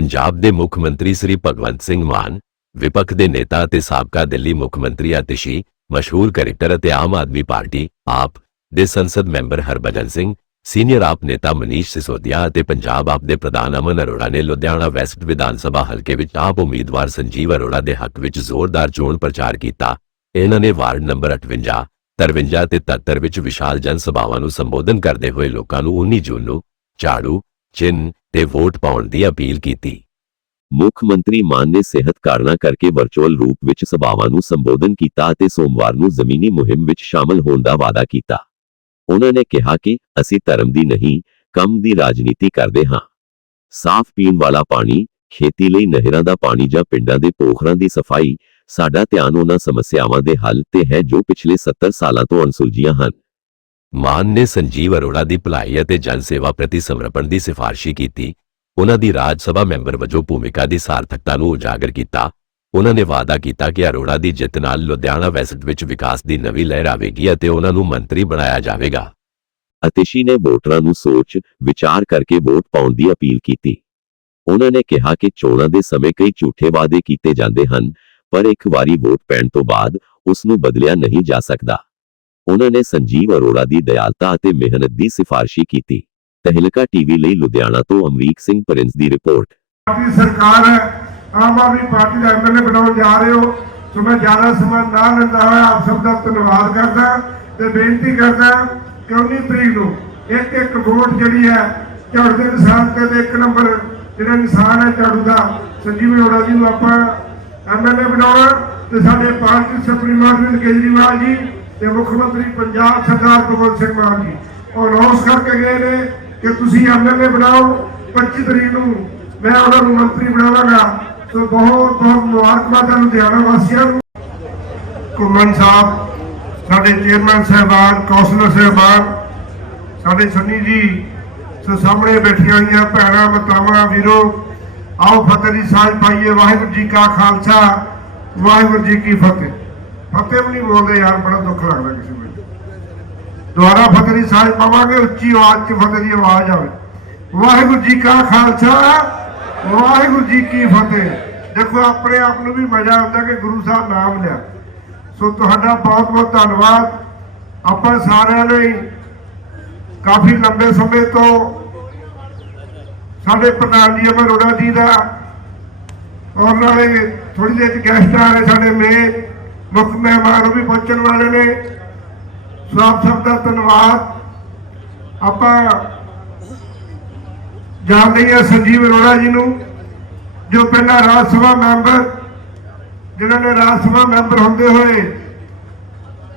ਪੰਜਾਬ ਦੇ ਮੁੱਖ ਮੰਤਰੀ ਸ੍ਰੀ ਭਗਵੰਤ ਸਿੰਘ ਮਾਨ, ਵਿਪਕਸ਼ ਦੇ ਨੇਤਾ ਅਤੇ ਸਾਬਕਾ ਦਿੱਲੀ ਮੁੱਖ ਮੰਤਰੀ ਆਤਿਸ਼ੀ ਮਸ਼ਹੂਰ ਕ੍ਰਿਕਟਰ ਅਤੇ ਆਮ ਆਦਮੀ ਪਾਰਟੀ, ਆਪ ਦੇ ਸੰਸਦ ਮੈਂਬਰ ਹਰਭਜਨ ਸਿੰਘ, ਸੀਨੀਅਰ ਆਪ ਨੇਤਾ ਮਨੀਸ਼ ਸਿਸੋਦੀਆ ਅਤੇ ਪੰਜਾਬ ਆਪ ਦੇ ਪ੍ਰਧਾਨ ਅਮਨ ਅਰੋੜਾ ਨੇ ਲੁਧਿਆਣਾ ਵੈਸਟ ਵਿਧਾਨ ਸਭਾ ਹਲਕੇ ਵਿੱਚ ਆਪ ਉਮੀਦਵਾਰ ਸੰਜੀਵ ਅਰੋੜਾ ਦੇ ਹੱਕ ਵਿੱਚ ਜ਼ੋਰਦਾਰ ਚੋਣ ਪ੍ਰਚਾਰ ਕੀਤਾ। ਇਹਨਾਂ ਨੇ ਵਾਰਡ ਨੰਬਰ 58 53 ਤੇ 73 ਵਿੱਚ ਵਿਸ਼ਾਲ ਜਨ ਸਭਾਵਾਂ ਨੂੰ ਸੰਬੋਧਨ ਕਰਦੇ ਹੋਏ ਲੋਕਾਂ ਨੂੰ 19 ਜੂਨ ਨੂੰ ਝਾੜੂ ਚਿੰਨ੍ਹ ਤੇ ਵੋਟ ਪਾਉਣ ਦੀ ਅਪੀਲ ਕੀਤੀ। ਮੁੱਖ ਮੰਤਰੀ ਮਾਨ ਨੇ ਸਿਹਤ ਕਾਰਨਾਂ ਕਰਕੇ ਵਰਚੁਅਲ ਰੂਪ ਵਿੱਚ ਸਭਾਵਾਂ ਨੂੰ ਸੰਬੋਧਨ ਕੀਤਾ ਅਤੇ ਸੋਮਵਾਰ ਨੂੰ ਜ਼ਮੀਨੀ ਮੁਹਿੰਮ ਵਿੱਚ ਸ਼ਾਮਲ ਹੋਣ ਦਾ ਵਾਅਦਾ ਕੀਤਾ। ਉਹਨਾਂ ਨੇ ਕਿਹਾ ਕਿ ਅਸੀਂ ਧਰਮ ਦੀ ਨਹੀਂ, ਕੰਮ ਦੀ ਰਾਜਨੀਤੀ ਕਰਦੇ ਹਾਂ। ਸਾਫ਼ ਪੀਣ ਵਾਲਾ ਪਾਣੀ, ਖੇਤੀ ਲਈ ਨਹਿਰਾਂ ਦਾ ਪਾਣੀ ਜਾਂ ਪਿੰਡਾਂ ਦੇ ਪੋਖਰਾਂ ਦੀ ਸਫ਼ਾਈ, ਸਾਡਾ ਧਿਆਨ ਉਹਨਾਂ ਸਮੱਸਿਆਵਾਂ ਦੇ ਹੱਲ ਤੇ ਹੈ ਜੋ ਪਿਛਲੇ 70 ਸਾਲਾਂ ਤੋਂ ਅਣਸੁਲਝੀਆਂ ਹਨ। ਮਾਨ ਨੇ ਸੰਜੀਵ ਅਰੋੜਾ ਦੀ ਭਲਾਈ ਅਤੇ ਜਨ ਸੇਵਾ ਪ੍ਰਤੀ ਸਮਰਪਣ ਦੀ ਸਿਫਾਰਸ਼ੀ ਕੀਤੀ। ਉਹਨਾਂ ਦੀ ਰਾਜ ਸਭਾ ਮੈਂਬਰ ਵਜੋਂ ਭੂਮਿਕਾ ਦੀ ਸਾਰਥਕਤਾ ਨੂੰ ਉਜਾਗਰ ਕੀਤਾ। ਉਹਨਾਂ ਨੇ ਵਾਅਦਾ ਕੀਤਾ ਕਿ ਅਰੋੜਾ ਦੀ ਜਿੱਤ ਨਾਲ ਲੁਧਿਆਣਾ ਵੈਸਟ ਵਿੱਚ ਵਿਕਾਸ ਦੀ ਨਵੀਂ ਲਹਿਰ ਆਵੇਗੀ ਅਤੇ ਉਹਨਾਂ ਨੂੰ ਮੰਤਰੀ ਬਣਾਇਆ ਜਾਵੇਗਾ। ਅਤਿਸ਼ੀ ਨੇ ਵੋਟਰਾਂ ਨੂੰ ਸੋਚ ਵਿਚਾਰ ਕਰਕੇ ਵੋਟ ਪਾਉਣ ਦੀ ਅਪੀਲ ਕੀਤੀ। ਉਹਨਾਂ ਨੇ ਕਿਹਾ ਕਿ ਚੋਣਾਂ ਦੇ ਸਮੇਂ ਕਈ ਝੂਠੇ ਵਾਅਦੇ ਕੀਤੇ ਜਾਂਦੇ ਹਨ, ਪਰ ਇੱਕ ਵਾਰੀ ਵੋਟ ਪੈਣ ਤੋਂ ਬਾਅਦ ਉਸ ਨੂੰ ਬਦਲਿਆ ਨਹੀਂ ਜਾ ਸਕਦਾ। ਉਹਨਾਂ ਨੇ ਸੰਜੀਵ ਅਰੋੜਾ ਦੀ ਦਇਆਲਤਾ ਅਤੇ ਮਿਹਨਤ ਦੀ ਸਿਫਾਰਸ਼ੀ ਕੀਤੀ। ਤਹਿਲਕਾ ਟੀਵੀ ਲਈ ਲੁਧਿਆਣਾ ਤੋਂ ਅਮਰੀਕ ਸਿੰਘ ਪ੍ਰਿੰਸ ਦੀ ਰਿਪੋਰਟ। ਪਾਰਟੀ ਸਰਕਾਰ ਹੈ, ਆਮ ਆਦਮੀ ਪਾਰਟੀ ਦਾ ਐਮਐਲਏ ਬਣਾਉਣ ਜਾ ਰਹੇ ਹੋ, ਸੋ ਮੈਂ ਜ਼ਿਆਦਾ ਸਮਾਂ ਨਾ ਲੈਂਦਾ ਹੋਇਆ, ਆਪ ਸਭ ਦਾ ਧੰਨਵਾਦ ਕਰਦਾ ਤੇ ਬੇਨਤੀ ਕਰਦਾ ਕਿ 19 ਤਰੀਕ ਨੂੰ ਇੱਕ ਇੱਕ ਵੋਟ ਜਿਹੜੀ ਹੈ, ਝਾੜੂ ਦੇ ਨਿਸ਼ਾਨ ਤੇ ਇੱਕ ਨੰਬਰ ਜਿਹੜਾ ਨਿਸ਼ਾਨ ਹੈ ਝਾੜੂ ਦਾ, ਸੰਜੀਵ ਅਰੋੜਾ ਜੀ ਨੂੰ ਆਪਾਂ ਐਮਐਲਏ ਬਣਾਉਣਾ ਤੇ ਸਾਡੇ ਪਾਰਟੀ ਸੁਪਰੀਮੋ ਅਰਵਿੰਦ ਕੇਜਰੀਵਾਲ ਜੀ ਤੇ ਮੁੱਖ ਮੰਤਰੀ ਪੰਜਾਬ ਸਰਦਾਰ ਭਗਵੰਤ ਸਿੰਘ ਮਾਨ ਜੀ। ਉਹ ਅਨਾਉਂਸ ਕਰਕੇ ਗਏ ਨੇ ਕਿ ਤੁਸੀਂ ਐਮਐਲਏ ਬਣਾਓ 25 ਤਰੀਕ ਨੂੰ ਮੈਂ ਉਹਨਾਂ ਨੂੰ ਮੰਤਰੀ ਬਣਾਵਾਂਗਾ। ਸੋ ਬਹੁਤ ਬਹੁਤ ਮੁਬਾਰਕਬਾਦ ਹੈ ਲੁਧਿਆਣਾ ਵਾਸੀਆਂ ਨੂੰ। ਕੁਮਨ ਸਾਹਿਬ, ਸਾਡੇ ਚੇਅਰਮੈਨ ਸਾਹਿਬਾਨ, ਕੌਂਸਲਰ ਸਾਹਿਬਾਨ, ਸਾਡੇ ਸੰਨੀ ਜੀ, ਸੋ ਸਾਹਮਣੇ ਬੈਠੀਆਂ ਹੋਈਆਂ ਭੈਣਾਂ, ਮਤਾਵਾਂ, ਵੀਰੋ, ਆਓ ਫਤਿਹ ਦੀ ਸਾਂਝ ਪਾਈਏ। ਵਾਹਿਗੁਰੂ ਜੀ ਕਾ ਖਾਲਸਾ, ਵਾਹਿਗੁਰੂ ਜੀ ਕੀ ਫਤਿਹ। ਫਤਿਹ ਵੀ ਨਹੀਂ ਬੋਲਦੇ ਯਾਰ, ਬੜਾ ਦੁੱਖ ਲੱਗਦਾ ਕਿਸੇ ਵੇਲੇ ਦੁਆਰਾ ਫਤਿਹ ਦੀ ਸਾਂਝ ਪਾਵਾਂਗੇ, ਉੱਚੀ ਆਵਾਜ਼ 'ਚ ਫਤਿਹ ਦੀ ਆਵਾਜ਼ ਆਵੇ। ਵਾਹਿਗੁਰੂ ਜੀ ਕਾ ਖਾਲਸਾ, ਵਾਹਿਗੁਰੂ ਜੀ ਕੀ ਫਤਿਹ। ਦੇਖੋ, ਆਪਣੇ ਆਪ ਨੂੰ ਵੀ ਮਜ਼ਾ ਆਉਂਦਾ ਕਿ ਗੁਰੂ ਸਾਹਿਬ ਨਾਮ ਲਿਆ। ਸੋ ਤੁਹਾਡਾ ਬਹੁਤ ਬਹੁਤ ਧੰਨਵਾਦ। ਆਪਾਂ ਸਾਰਿਆਂ ਨੇ ਕਾਫੀ ਲੰਬੇ ਸਮੇਂ ਤੋਂ ਸਾਡੇ ਪ੍ਰਧਾਨ ਜੀ ਅਮਰ ਅਰੋੜਾ ਜੀ ਦਾ ਔਰ ਨਾਲੇ ਥੋੜੀ ਦੇਰ ਚ ਗੈਸਟ ਆ ਰਹੇ ਸਾਡੇ ਮੇਨ ਮੁੱਖ ਮਹਿਮਾਨ ਉਹ ਵੀ ਪਹੁੰਚਣ ਵਾਲੇ ਨੇ। ਸਭ ਸਭ ਦਾ ਧੰਨਵਾਦ। ਆਪਾਂ ਜਾਣਦੇ ਹਾਂ ਸੰਜੀਵ ਅਰੋੜਾ ਜੀ ਨੂੰ, ਜੋ ਪਹਿਲਾਂ ਰਾਜ ਸਭਾ ਮੈਂਬਰ, ਜਿਨ੍ਹਾਂ ਨੇ ਰਾਜ ਸਭਾ ਮੈਂਬਰ ਹੁੰਦੇ ਹੋਏ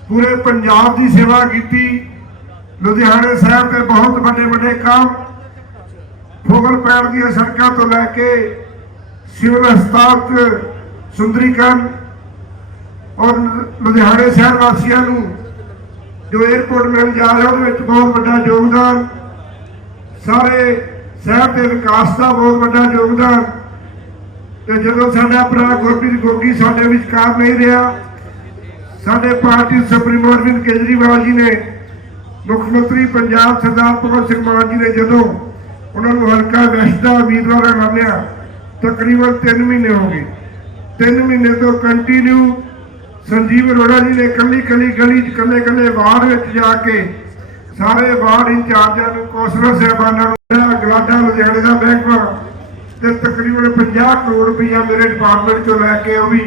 ਪੂਰੇ ਪੰਜਾਬ ਦੀ ਸੇਵਾ ਕੀਤੀ। ਲੁਧਿਆਣੇ ਸਾਹਿਬ ਦੇ ਬਹੁਤ ਵੱਡੇ ਵੱਡੇ ਕੰਮ, ਫੋਗਲ ਪੈੜ ਦੀਆਂ ਸੜਕਾਂ ਤੋਂ ਲੈ ਕੇ ਸਿਵਲ ਹਸਪਤਾਲ ਚ ਸੁੰਦਰੀਕਰਨ ਔਰ ਲੁਧਿਆਣੇ ਸ਼ਹਿਰ ਵਾਸੀਆਂ ਨੂੰ ਜੋ 에어ਪੋਰਟ ਮਿਲਣ ਜਾ ਰਿਹਾ ਉਹਦੇ ਵਿੱਚ ਬਹੁਤ ਵੱਡਾ ਯੋਗਦਾਨ। ਸਾਰੇ ਸ਼ਹਿਰ ਦੇ ਵਿਕਾਸ ਦਾ ਬਹੁਤ ਵੱਡਾ ਯੋਗਦਾਨ। ਤੇ ਜਦੋਂ ਸਾਡਾ ਭਰਾ ਗੁਰਪ੍ਰੀਤ ਗੋਗੀ ਸਾਡੇ ਵਿਚਕਾਰ ਨਹੀਂ ਰਿਹਾ, ਸਾਡੇ ਪਾਰਟੀ ਸੁਪਰੀਮੋ ਅਰਵਿੰਦ ਕੇਜਰੀਵਾਲ ਜੀ ਨੇ, ਮੁੱਖ ਮੰਤਰੀ ਪੰਜਾਬ ਸਰਦਾਰ ਭਗਵੰਤ ਸਿੰਘ ਮਾਨ ਜੀ ਨੇ ਜਦੋਂ ਉਹਨਾਂ ਨੂੰ ਹਲਕਾ ਵੈਸਟ ਦਾ ਉਮੀਦਵਾਰ ਐਲਾਨਿਆ ਤਕਰੀਬਨ 3 ਮਹੀਨੇ ਹੋ ਗਏ। 3 ਮਹੀਨੇ ਤੋਂ ਕੰਟੀਨਿਊ ਸੰਜੀਵ ਅਰੋੜਾ ਜੀ ਨੇ ਕੱਲੀ ਕੱਲੀ ਗਲੀ ਚ ਕੱਲੇ ਕੱਲੇ ਵਾਰਡ ਵਿੱਚ ਜਾ ਕੇ ਸਾਰੇ ਵਾਰਡ ਇੰਚਾਰਜਾਂ ਨੂੰ, ਕੌਂਸਲਰ ਸਾਹਿਬਾਨਾਂ ਨੂੰ ਗਲਾਡਾ ਲੁਧਿਆਣੇ ਦਾ ਮਹਿਕਮਾ ਤੇ ਤਕਰੀਬਨ 50 ਕਰੋੜ ਰੁਪਈਆ ਮੇਰੇ ਡਿਪਾਰਟਮੈਂਟ ਚੋਂ ਲੈ ਕੇ ਉਹ ਵੀ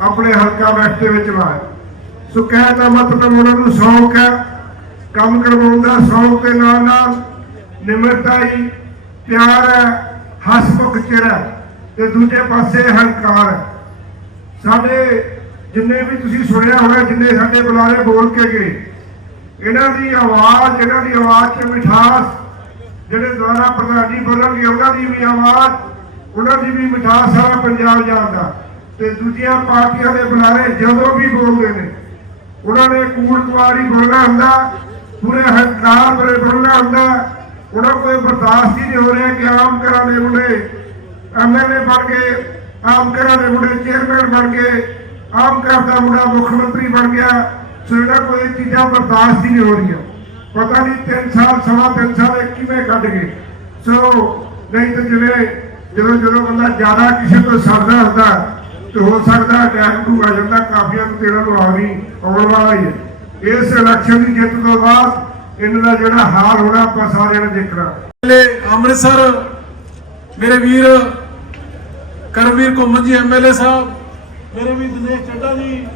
ਆਪਣੇ ਹਲਕਾ ਵੈਸਟ ਦੇ ਵਿੱਚ ਲਾਇਆ। ਸੋ ਕਹਿ ਦਾ ਮਤਲਬ ਉਹਨਾਂ ਨੂੰ ਸ਼ੌਂਕ ਹੈ, ਕੰਮ ਕਰਵਾਉਣ ਦਾ ਸ਼ੌਂਕ ਦੇ ਨਾਲ ਨਾਲ ਨਿਮਰਤਾ ਹੀ, ਪਿਆਰ ਹੈ, ਹਸਮੁਖ ਚਿਹਰਾ ਤੇ ਦੂਜੇ ਪਾਸੇ ਹੰਕਾਰ ਹੈ। ਸਾਡੇ ਜਿੰਨੇ ਵੀ ਤੁਸੀਂ ਸੁਣਿਆ ਹੋਣਾ, ਜਿੰਨੇ ਸਾਡੇ ਬੁਲਾਰੇ ਬੋਲ ਕੇ ਗਏ, ਇਹਨਾਂ ਦੀ ਆਵਾਜ਼, ਇਹਨਾਂ ਦੀ ਆਵਾਜ਼ 'ਚ ਮਿਠਾਸ, ਜਿਹੜੇ ਦੁਆਰਾ ਪ੍ਰਧਾਨ ਜੀ ਬੋਲਣਗੇ, ਉਹਨਾਂ ਦੀ ਵੀ ਆਵਾਜ਼, ਉਹਨਾਂ ਦੀ ਵੀ ਮਿਠਾਸ ਸਾਰਾ ਪੰਜਾਬ ਜਾਣਦਾ। ਤੇ ਦੂਜੀਆਂ ਪਾਰਟੀਆਂ ਦੇ ਬੁਲਾਰੇ ਜਦੋਂ ਵੀ ਬੋਲਦੇ ਨੇ, ਉਹਨਾਂ ਨੇ ਕੂੜ ਕੁਆਰੀ ਬੋਲਣਾ ਹੁੰਦਾ, ਪੂਰੇ ਹੰਕਾਰ ਭਰੇ ਬੋਲਣਾ ਹੁੰਦਾ, ਉਹਨਾਂ ਕੋਈ ਬਰਦਾਸ਼ਤ ਹੀ ਨਹੀਂ ਹੋ ਰਿਹਾ ਕਿ ਆਮ ਘਰਾਂ ਦੇ ਮੁੰਡੇ ਐਮਐਲਏ ਬਣ ਗਏ, ਆਮ ਘਰਾਂ ਦੇ ਮੁੰਡੇ ਚੇਅਰਮੈਨ ਬਣ ਗਏ ਆਮ ਘਰ ਦਾ ਮੁੰਡਾ ਮੁੱਖ ਮੰਤਰੀ ਬਣ ਗਿਆ। ਸੋ ਇਹਨਾਂ ਕੋਈ ਚੀਜ਼ਾਂ ਬਰਦਾਸ਼ਤ ਹੀ ਨਹੀਂ ਹੋ ਰਹੀਆਂ। ਪਤਾ ਨਹੀਂ 3 ਸਾਲ, ਸਵਾ 3 ਸਾਲ ਕਿਵੇਂ ਕੱਢ ਗਏ। ਸੋ ਨਹੀਂ ਤਾਂ ਜਿਵੇਂ ਜਦੋਂ ਜਦੋਂ ਬੰਦਾ ਜ਼ਿਆਦਾ ਕਿਸੇ ਤੋਂ ਸਰਦਾ ਹੁੰਦਾ, ਤੇ ਹੋ ਸਕਦਾ ਅਟੈਕ ਨੂੰ ਆ ਜਾਂਦਾ ਕਾਫੀਆਂ ਨੂੰ ਤੇਰਾ ਨੂੰ ਆਉਣੀ ਆਉਣ ਵਾਲਾ ਹੀ ਹੈ। ਇਸ ਇਲੈਕਸ਼ਨ ਦੀ ਜਿੱਤ ਤੋਂ ਬਾਅਦ ਇਹਨਾਂ ਦਾ ਜਿਹੜਾ ਹਾਲ ਹੋਣਾ, ਆਪਾਂ ਸਾਰਿਆਂ ਨੇ ਦੇਖਣਾ। ਅੰਮ੍ਰਿਤਸਰ ਮੇਰੇ ਵੀਰ ਕਰਮਵੀਰ ਘੁੰਮਣ ਜੀ ਐਮਐਲਏ ਸਾਹਿਬ ਮੇਰੇ ਵੀ ਦਿਨੇਸ਼ ਚੱਡਾ ਜੀ,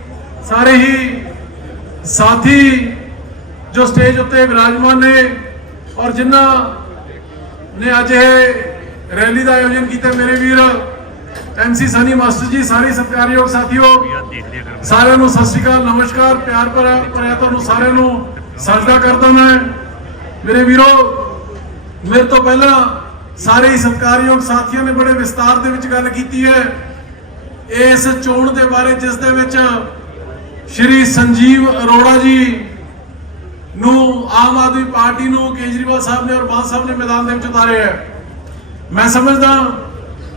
ਸਾਰੇ ਹੀ ਸਾਥੀ ਜੋ ਸਟੇਜ ਉੱਤੇ ਵਿਰਾਜਮਾਨ ਨੇ ਔਰ ਜਿਨ੍ਹਾਂ ਨੇ ਅੱਜ ਇਹ ਰੈਲੀ ਦਾ ਆਯੋਜਨ ਕੀਤਾ, ਮੇਰੇ ਵੀਰ ਐਮਸੀ ਸਨੀ ਮਾਸਟਰ ਜੀ, ਸਾਰੇ ਸਤਿਕਾਰਯੋਗ ਸਾਥੀਓ, ਸਾਰਿਆਂ ਨੂੰ ਸਤਿ ਸ਼੍ਰੀ ਅਕਾਲ, ਨਮਸਕਾਰ, ਪਿਆਰ ਭਰਾ ਭਰਿਆ ਤੁਹਾਨੂੰ ਸਾਰਿਆਂ ਨੂੰ ਸਜਦਾ ਕਰਦਾ ਮੈਂ। ਮੇਰੇ ਵੀਰੋ, ਮੇਰੇ ਤੋਂ ਪਹਿਲਾਂ ਸਾਰੇ ਹੀ ਸਤਿਕਾਰਯੋਗ ਸਾਥੀਆਂ ਨੇ ਬੜੇ ਵਿਸਤਾਰ ਦੇ ਵਿੱਚ ਗੱਲ ਕੀਤੀ ਹੈ। ਇਸ ਚੋਣ ਦੇ ਬਾਰੇ ਜਿਸ ਦੇ ਵਿੱਚ ਸ਼੍ਰੀ ਸੰਜੀਵ ਅਰੋੜਾ ਜੀ ਨੂੰ ਆਮ ਆਦਮੀ ਪਾਰਟੀ ਨੂੰ ਕੇਜਰੀਵਾਲ ਸਾਹਿਬ ਨੇ ਔਰ ਬਾਦ ਸਾਹਿਬ ਨੇ ਮੈਦਾਨ ਦੇ ਵਿੱਚ ਉਤਾਰਿਆ ਹੈ। ਮੈਂ ਸਮਝਦਾ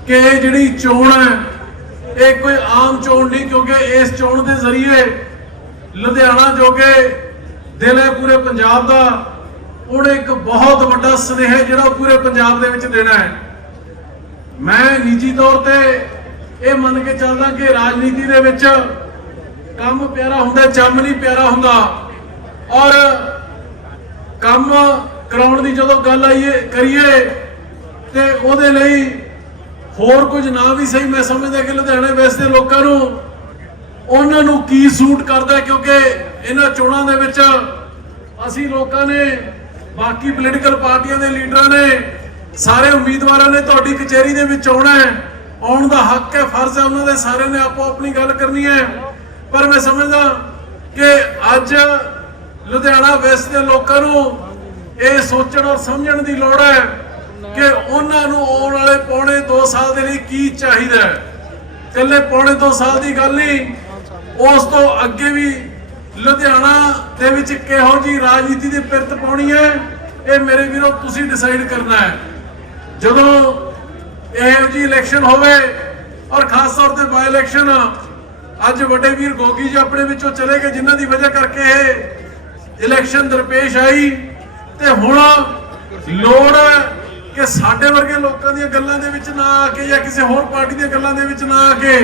ਕਿ ਇਹ ਜਿਹੜੀ ਚੋਣ ਹੈ, ਇਹ ਕੋਈ ਆਮ ਚੋਣ ਨਹੀਂ, ਕਿਉਂਕਿ ਇਸ ਚੋਣ ਦੇ ਜ਼ਰੀਏ ਲੁਧਿਆਣਾ ਜੋ ਕਿ ਦਿਲ ਹੈ ਪੂਰੇ ਪੰਜਾਬ ਦਾ, ਉਹਨੇ ਇੱਕ ਬਹੁਤ ਵੱਡਾ ਸੁਨੇਹਾ ਜਿਹੜਾ ਉਹ ਪੂਰੇ ਪੰਜਾਬ ਦੇ ਵਿੱਚ ਦੇਣਾ ਹੈ। ਮੈਂ ਨਿੱਜੀ ਤੌਰ ਤੇ ਇਹ ਮੰਨ ਕੇ ਚੱਲਦਾ ਕਿ ਰਾਜਨੀਤੀ ਦੇ ਵਿੱਚ ਕੰਮ ਪਿਆਰਾ ਹੁੰਦਾ ਚੰਮ ਨਹੀਂ ਪਿਆਰਾ ਹੁੰਦਾ। ਔਰ ਕੰਮ ਕਰਾਉਣ ਦੀ ਜਦੋਂ ਗੱਲ ਆਈਏ, ਕਰੀਏ, ਤੇ ਉਹਦੇ ਲਈ ਹੋਰ ਕੁਝ ਨਾ ਵੀ ਸਹੀ ਮੈਂ ਸਮਝਦਾ ਕਿ ਲੁਧਿਆਣੇ ਵੈਸੇ ਦੇ ਲੋਕਾਂ ਨੂੰ ਉਹਨਾਂ ਨੂੰ ਕੀ ਸੂਟ ਕਰਦਾ, ਕਿਉਂਕਿ ਇਹਨਾਂ ਚੋਣਾਂ ਦੇ ਵਿੱਚ ਅਸੀਂ ਲੋਕਾਂ ਨੇ, ਬਾਕੀ ਪੋਲੀਟੀਕਲ ਪਾਰਟੀਆਂ ਦੇ ਲੀਡਰਾਂ ਨੇ, ਸਾਰੇ ਉਮੀਦਵਾਰਾਂ ਨੇ ਤੁਹਾਡੀ ਕਚਹਿਰੀ ਦੇ ਵਿੱਚ ਆਉਣਾ ਹੈ। ਆਉਣ ਦਾ ਹੱਕ ਹੈ, ਫਰਜ਼ ਹੈ, ਉਹਨਾਂ ਦੇ ਸਾਰਿਆਂ ਨੇ ਆਪੋ ਆਪਣੀ ਗੱਲ ਕਰਨੀ ਹੈ। ਪਰ ਮੈਂ ਸਮਝਦਾ ਕਿ ਅੱਜ ਲੁਧਿਆਣਾ ਵੈਸਟ ਦੇ ਲੋਕਾਂ ਨੂੰ ਇਹ ਸੋਚਣ ਔਰ ਸਮਝਣ ਦੀ ਲੋੜ ਹੈ ਕਿ ਉਹਨਾਂ ਨੂੰ ਆਉਣ ਵਾਲੇ ਪੌਣੇ 2 ਸਾਲ ਦੇ ਲਈ ਕੀ ਚਾਹੀਦਾ ਹੈ। ਇਕੱਲੇ ਪੌਣੇ 2 ਸਾਲ ਦੀ ਗੱਲ ਨਹੀਂ, ਉਸ ਤੋਂ ਅੱਗੇ ਵੀ ਲੁਧਿਆਣਾ ਦੇ ਵਿੱਚ ਕਿਹੋ ਜੀ ਰਾਜਨੀਤੀ ਦੀ ਪਿਰਤ ਪਾਉਣੀ ਹੈ, ਇਹ ਮੇਰੇ ਵੀਰੋ ਤੁਸੀਂ ਡਿਸਾਈਡ ਕਰਨਾ ਹੈ। ਜਦੋਂ ਇਹੋ ਜੀ ਇਲੈਕਸ਼ਨ ਹੋਵੇ ਔਰ ਖਾਸ ਤੌਰ ਤੇ ਬਾਈ ਇਲੈਕਸ਼ਨ ਅੱਜ ਵੱਡੇ ਵੀਰ ਗੋਗੀ ਜੀ ਆਪਣੇ ਵਿੱਚੋਂ ਚਲੇ ਗਏ, ਜਿਨ੍ਹਾਂ ਦੀ ਵਜ੍ਹਾ ਕਰਕੇ ਇਹ ਇਲੈਕਸ਼ਨ ਦਰਪੇਸ਼ ਆਈ। ਤੇ ਹੁਣ ਲੋੜ ਹੈ ਕਿ ਸਾਡੇ ਵਰਗੇ ਲੋਕਾਂ ਦੀਆਂ ਗੱਲਾਂ ਦੇ ਵਿੱਚ ਨਾ ਆ ਕੇ ਜਾਂ ਕਿਸੇ ਹੋਰ ਪਾਰਟੀ ਦੀਆਂ ਗੱਲਾਂ ਦੇ ਵਿੱਚ ਨਾ ਆ ਕੇ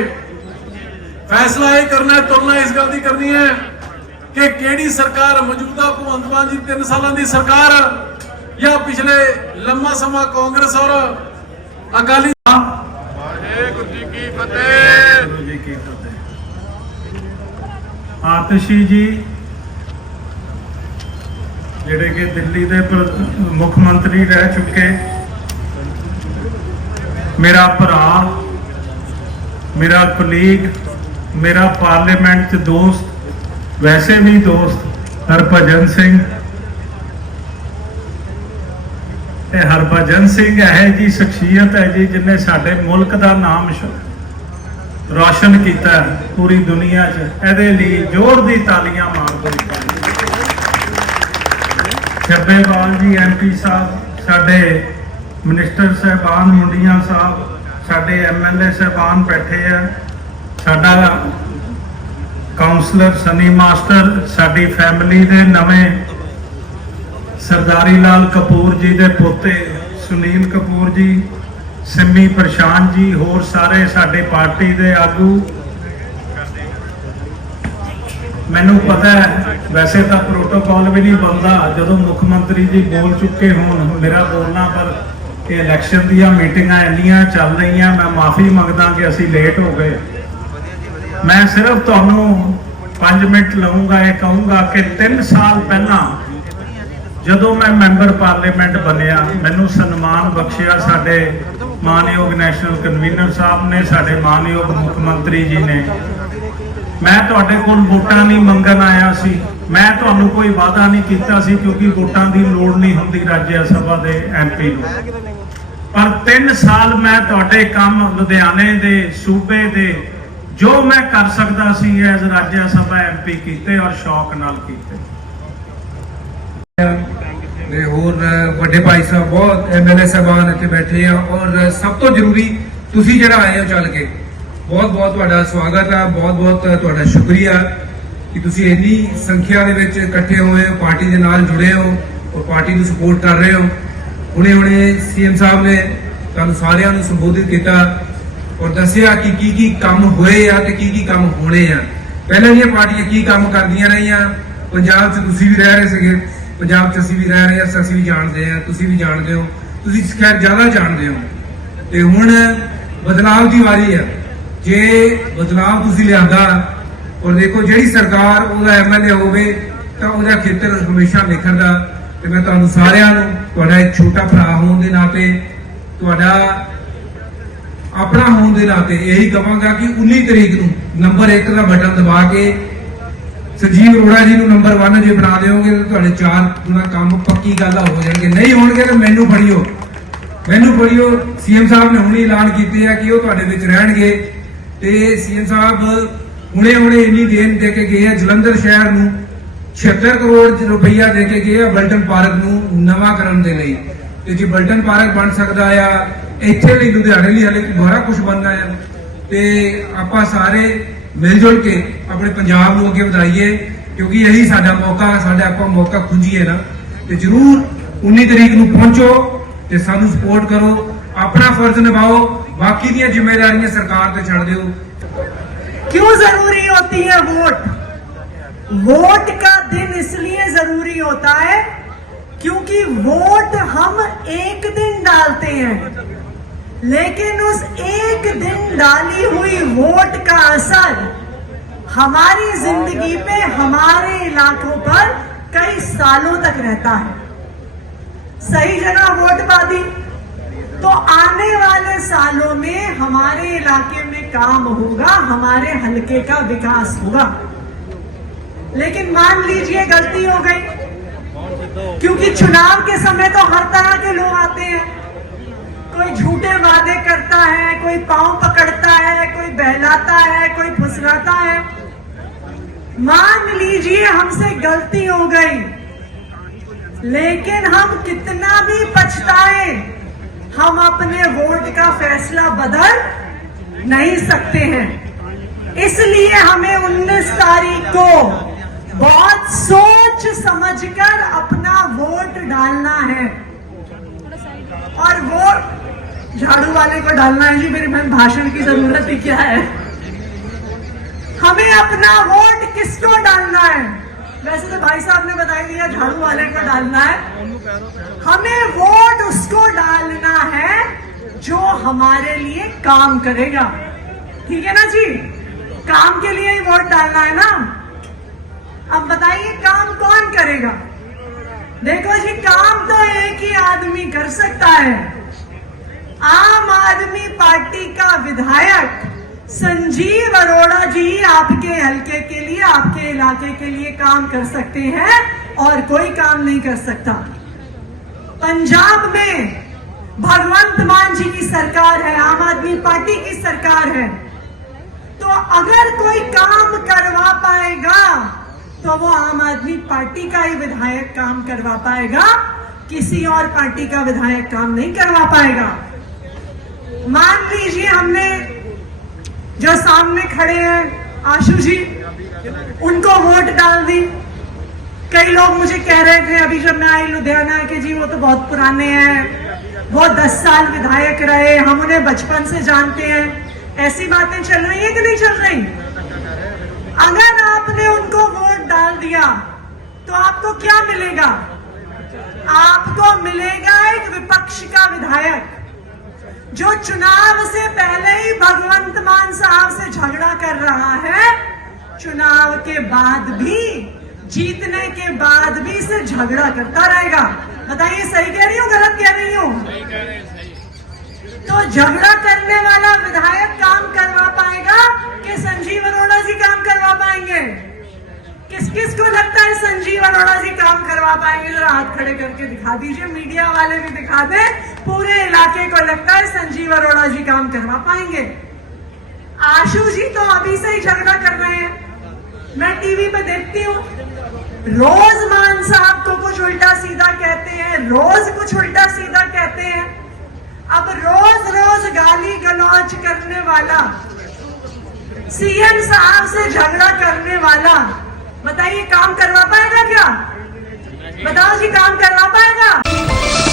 ਫੈਸਲਾ ਇਹ ਕਰਨਾ ਹੈ ਤੁਲਨਾ ਇਸ ਗੱਲ ਦੀ ਕਰਨੀ ਹੈ ਕਿ ਕਿਹੜੀ ਸਰਕਾਰ, ਮੌਜੂਦਾ ਭਗਵੰਤ ਮਾਨ ਜੀ 3 ਸਾਲਾਂ ਦੀ ਸਰਕਾਰ ਜਾਂ ਪਿਛਲੇ ਲੰਮਾ ਸਮਾਂ ਕਾਂਗਰਸ ਔਰ ਅਕਾਲੀ ਵਾਹਿਗੁਰੂ ਜੀ ਕੀ ਫਤਿਹ। ਜੀ ਕੀ ਆਤਸ਼ੀ ਜੀ ਜਿਹੜੇ ਕਿ ਦਿੱਲੀ ਦੇ ਮੁੱਖ ਮੰਤਰੀ ਰਹਿ ਚੁੱਕੇ। ਮੇਰਾ ਭਰਾ ਮੇਰਾ ਕੁਲੀਗ ਮੇਰਾ ਪਾਰਲੀਮੈਂਟ ਚ ਦੋਸਤ ਵੈਸੇ ਵੀ ਦੋਸਤ ਹਰਭਜਨ ਸਿੰਘ। ਇਹ ਹਰਭਜਨ ਸਿੰਘ ਹੈ ਜੀ ਸ਼ਖਸੀਅਤ ਹੈ ਜੀ ਜਿਨੇ ਸਾਡੇ ਮੁਲਕ ਦਾ ਨਾਮ ਰੌਸ਼ਨ ਕੀਤਾ ਪੂਰੀ ਦੁਨੀਆ 'ਚ। ਇਹਦੇ ਲਈ ਜ਼ੋਰ ਦੀ ਤਾਲੀਆਂ ਮਾਰ ਦਿਓ ਛੱਬੇਵਾਲ ਜੀ ਐਮਪੀ ਸਾਹਿਬ, ਸਾਡੇ ਮਿਨਿਸਟਰ ਸਹਿਬਾਨ ਮੁੰਡੀਆਂ ਸਾਹਿਬ, ਸਾਡੇ ਐਮਐਲਏ ਸਹਿਬਾਨ ਬੈਠੇ ਆ। ਸਾਡਾ ਕਾਉਂਸਲਰ ਸਨੀ ਮਾਸਟਰ, ਸਾਡੀ ਫੈਮਿਲੀ ਦੇ ਨਵੇਂ ਸਰਦਾਰੀ ਲਾਲ ਕਪੂਰ ਜੀ ਦੇ ਪੋਤੇ ਸੁਨੀਲ ਕਪੂਰ ਜੀ, ਸਿੰਮੀ ਪ੍ਰਸ਼ਾਂਤ ਜੀ, ਹੋਰ ਸਾਰੇ ਸਾਡੇ ਪਾਰਟੀ ਦੇ ਆਗੂ। ਮੈਨੂੰ ਪਤਾ ਹੈ, ਵੈਸੇ ਤਾਂ ਪ੍ਰੋਟੋਕਾਲ ਵੀ ਨਹੀਂ ਬੰਦਾ ਜਦੋਂ ਮੁੱਖ ਮੰਤਰੀ ਜੀ ਬੋਲ ਚੁੱਕੇ ਹੋਣ, ਮੇਰਾ ਬੋਲਣਾ ਪਰ ਇਹ ਇਲੈਕਸ਼ਨ ਦੀਆਂ ਮੀਟਿੰਗਾਂ ਇੰਨੀਆਂ ਚੱਲ ਰਹੀਆਂ, ਮੈਂ ਮਾਫੀ ਮੰਗਦਾ ਕਿ ਅਸੀਂ ਲੇਟ ਹੋ ਗਏ। ਮੈਂ ਸਿਰਫ ਤੁਹਾਨੂੰ 5 ਮਿੰਟ ਲਵਾਂਗਾ ਇਹ ਕਹੂੰਗਾ ਕਿ 3 ਸਾਲ ਪਹਿਲਾਂ ਜਦੋਂ ਮੈਂ ਮੈਂਬਰ ਪਾਰਲੀਮੈਂਟ ਬਣਿਆ, ਮੈਨੂੰ ਸਨਮਾਨ ਬਖਸ਼ਿਆ ਸਾਡੇ ਮਾਨਯੋਗ ਨੈਸ਼ਨਲ ਕਨਵੀਨਰ ਸਾਹਿਬ ਨੇ, ਸਾਡੇ ਮਾਨਯੋਗ ਮੁੱਖ ਮੰਤਰੀ ਜੀ ਨੇ। ਮੈਂ ਤੁਹਾਡੇ ਕੋਲ ਵੋਟਾਂ ਨਹੀਂ ਮੰਗਣ ਆਇਆ ਸੀ। ਮੈਂ ਤੁਹਾਨੂੰ ਕੋਈ ਵਾਅਦਾ ਨਹੀਂ ਕੀਤਾ ਸੀ ਕਿਉਂਕਿ ਵੋਟਾਂ ਦੀ ਲੋੜ ਨਹੀਂ ਹੁੰਦੀ ਰਾਜ ਸਭਾ ਦੇ ਐਮਪੀ ਨੂੰ। ਪਰ 3 ਸਾਲ ਮੈਂ ਤੁਹਾਡੇ ਕੰਮ ਲੁਧਿਆਣੇ ਦੇ, ਸੂਬੇ ਦੇ, ਜੋ ਮੈਂ ਕਰ ਸਕਦਾ ਸੀ ਐਜ਼ ਰਾਜ ਸਭਾ ਐਮਪੀ ਕੀਤੇ ਔਰ ਸ਼ੌਕ ਨਾਲ ਕੀਤੇ। ਤੇ ਹੋਰ ਵੱਡੇ ਭਾਈ ਸਾਹਿਬ, ਬਹੁਤ ਐਮਐਲਏ ਸਾਹਿਬਾਨ ਇੱਥੇ ਬੈਠੇ ਆ ਔਰ ਸਭ ਤੋਂ ਜ਼ਰੂਰੀ ਤੁਸੀਂ ਜਿਹੜਾ ਆਏ ਹੋ ਚੱਲ ਕੇ। ਬਹੁਤ ਬਹੁਤ ਤੁਹਾਡਾ ਸਵਾਗਤ ਆ, ਬਹੁਤ ਬਹੁਤ ਤੁਹਾਡਾ ਸ਼ੁਕਰੀਆ ਕਿ ਤੁਸੀਂ ਇੰਨੀ ਸੰਖਿਆ ਦੇ ਵਿੱਚ ਇਕੱਠੇ ਹੋਏ ਹੋ, ਪਾਰਟੀ ਦੇ ਨਾਲ ਜੁੜੇ ਹੋ ਔਰ ਪਾਰਟੀ ਨੂੰ ਸਪੋਰਟ ਕਰ ਰਹੇ ਹੋ। ਹੁਣੇ ਹੁਣੇ ਸੀਐਮ ਸਾਹਿਬ ਨੇ ਤੁਹਾਨੂੰ ਸਾਰਿਆਂ ਨੂੰ ਸੰਬੋਧਿਤ ਕੀਤਾ ਔਰ ਦੱਸਿਆ ਕਿ ਕੀ ਕੀ ਕੰਮ ਹੋਏ ਆ ਤੇ ਕੀ ਕੀ ਕੰਮ ਹੋਣੇ ਆ। ਪਹਿਲਾਂ ਦੀਆਂ ਪਾਰਟੀਆਂ ਕੀ ਕੰਮ ਕਰਦੀਆਂ ਰਹੀਆਂ? ਪੰਜਾਬ 'ਚ ਤੁਸੀਂ ਵੀ ਰਹਿ ਰਹੇ ਸੀਗੇ। ਪੰਜਾਬ 'ਚ ਅਸੀਂ ਵੀ ਰਹਿ ਰਹੇ ਹਾਂ, ਅਸੀਂ ਵੀ ਜਾਣਦੇ ਹਾਂ, ਤੁਸੀਂ ਵੀ ਜਾਣਦੇ ਹੋ। ਤੁਸੀਂ ਖੈਰ ਜ਼ਿਆਦਾ ਜਾਣਦੇ ਹੋ। ਤੇ ਹੁਣ ਬਦਲਾਵ ਦੀ ਵਾਰੀ ਹੈ ਜੇ ਬਦਲਾਵ ਤੁਸੀਂ ਲਿਆਂਦਾ ਔਰ ਦੇਖੋ ਜਿਹੜੀ ਸਰਕਾਰ ਉਹਦਾ ਐਮਐਲਏ ਹੋਵੇ, ਤਾਂ ਉਹਦਾ ਖੇਤਰ ਹਮੇਸ਼ਾ ਨਿਖਰਦਾ ਤੇ ਮੈਂ ਤੁਹਾਨੂੰ ਸਾਰਿਆਂ ਨੂੰ ਤੁਹਾਡਾ ਇੱਕ ਛੋਟਾ ਭਰਾ ਹੋਣ ਦੇ ਨਾਤੇ, ਤੁਹਾਡਾ ਆਪਣਾ ਹੋਣ ਦੇ ਨਾਤੇ ਇਹੀ ਕਹਾਂਗਾ ਕਿ 19 ਤਰੀਕ ਨੂੰ ਨੰਬਰ 1 ਦਾ ਬਟਨ ਦਬਾ ਕੇ ਸੰਜੀਵ ਅਰੋੜਾ ਜੀ ਨੂੰ ਨੰਬਰ 1 ਜੇ ਬਣਾ ਦਿਓਗੇ ਤਾਂ ਤੁਹਾਡੇ ਚਾਰ ਗੁਣਾ ਕੰਮ ਪੱਕੀ ਗੱਲ ਹੋ ਜਾਣਗੇ। ਨਹੀਂ ਹੋਣਗੇ ਤਾਂ ਮੈਨੂੰ ਫੜਿਓ। ਮੈਨੂੰ ਫੜਿਓ। ਸੀਐਮ ਸਾਹਿਬ ਨੇ ਹੁਣੇ ਐਲਾਨ ਕੀਤੇ ਆ ਕਿ ਉਹ ਤੁਹਾਡੇ ਵਿੱਚ ਰਹਿਣਗੇ। ਤੇ ਸੀਐਮ ਸਾਹਿਬ ਹੁਣੇ ਹੁਣੇ ਇੰਨੀ ਦੇਣ ਦੇ ਕੇ ਗਏ ਆ ਜਲੰਧਰ ਸ਼ਹਿਰ ਨੂੰ। 76 ਕਰੋੜ ਰੁਪਈਆ ਦੇ ਕੇ ਗਏ ਆ ਬਲਟਨ ਪਾਰਕ ਨੂੰ ਨਵਾਂ ਕਰਨ ਦੇ ਲਈ। ਤੇ ਜੇ ਬਲਟਨ ਪਾਰਕ ਬਣ ਸਕਦਾ ਆ, ਇੱਥੇ ਲਈ, ਲੁਧਿਆਣੇ ਲਈ ਹਲੇ ਦੁਬਾਰਾ ਕੁਝ ਬਣਨਾ ਆ। ਤੇ ਆਪਾਂ ਸਾਰੇ ਮਿਲ ਜੁਲ ਕੇ ਆਪਣੇ ਪੰਜਾਬ ਨੂੰ ਅੱਗੇ ਵਧਾਈਏ ਕਿਉਂਕਿ ਇਹੀ ਸਾਡਾ ਮੌਕਾ ਸਾਡਾ ਆਪਾਂ ਮੌਕਾ ਖੁੰਝੀਏ ਨਾ ਤੇ ਜਰੂਰ 19 ਤਰੀਕ ਨੂੰ ਪਹੁੰਚੋ ਤੇ ਸਾਨੂੰ ਸਪੋਰਟ ਕਰੋ ਆਪਣਾ ਫਰਜ਼ ਨਿਭਾਓ ਬਾਕੀ ਦੀਆਂ ਜ਼ਿੰਮੇਵਾਰੀਆਂ ਸਰਕਾਰ ਤੇ ਛੱਡ ਦਿਓ क्यों जरूरी होती है वोट वोट का दिन इसलिए जरूरी होता है क्योंकि वोट हम एक दिन डालते हैं लेकिन उस एक दिन डाली हुई वोट का असर हमारी ज़िंदगी पे हमारे इलाकों पर कई सालों तक रहता है। सही जगह वोट पा दी तो आने वाले सालों में हमारे इलाके में काम होगा, हमारे हलके का विकास होगा। लेकिन मान लीजिए गलती हो गई, क्योंकि चुनाव के समय तो हर तरह के लोग आते हैं। कोई झूठे वादे करता है, कोई पाँव पकड़ता है, कोई बहलाता है, कोई फुसलाता है। मान लीजिए हमसे गलती हो गई, लेकिन हम कितना भी पछताए, हम अपने वोट का फैसला बदल नहीं सकते हैं। इसलिए हमें 19 तारीख को बहुत सोच समझकर अपना वोट डालना है। और वोट झाड़ू वाले को डालना है जी, मेरी बहन भाषण की ज़रूरत ही क्या है? हमें अपना वोट किसको डालना है? वैसे तो भाई साहब ने बता ही दिया झाड़ू वाले को डालना है। हमें वोट उसको डालना है जो हमारे लिए काम करेगा। ठीक है ना जी? काम के लिए ही वोट डालना है ना? अब बताइए, काम कौन करेगा? देखो जी, काम तो एक ही आदमी कर सकता है। आम आदमी पार्टी का विधायक संजीव अरोड़ा जी आपके हलके के लिए, आपके इलाके के लिए काम कर सकते हैं और कोई काम नहीं कर सकता। पंजाब में भगवंत मान जी की सरकार है, आम आदमी पार्टी की सरकार है। तो अगर कोई काम करवा पाएगा तो वो आम आदमी पार्टी का ही विधायक काम करवा पाएगा, किसी और पार्टी का विधायक काम नहीं करवा पाएगा। मान लीजिए हमने जो सामने खड़े हैं, आशु जी, उनको वोट डाल दी। कई लोग मुझे कह रहे थे, अभी जब मैं आई लुधियाना के, जी, वो तो बहुत पुराने हैं। वो दस साल विधायक रहे, हम उन्हें बचपन से जानते हैं। ऐसी बातें चल रही है कि नहीं चल रही? अगर आपने उनको वोट डाल दिया तो आपको क्या मिलेगा? आपको मिलेगा एक विपक्ष का विधायक। जो चुनाव से पहले ही भगवंत मान साहब से झगड़ा कर रहा है चुनाव के बाद भी जीतने के बाद भी से झगड़ा करता रहेगा। बताइए सही कह रही हूँ गलत कह रही हूँ। तो झगड़ा करने वाला विधायक काम करवा पाएगा कि संजीव अरोड़ा जी काम करवा पाएँगे? किस किस को लगता है संजीव अरोड़ा जी काम करवा पाएँगे? जरा हाथ खड़े करके दिखा दीजिए। मीडिया वाले भी दिखा दे। पूरे इलाके को लगता है संजीव अरोड़ा जी काम करवा पाएँगे। आशु जी तो अभी से ही झगड़ा कर रहे हैं। मैं टीवी पे देखती हूँ। रोज मान साहब को कुछ उल्टा सीधा कहते हैं। रोज कुछ उल्टा सीधा कहते हैं। अब रोज रोज गाली गलौज करने वाला, सीएम साहब से झगड़ा करने वाला बताइए काम करवा पाएगा क्या बताओ जी काम करवा पाएगा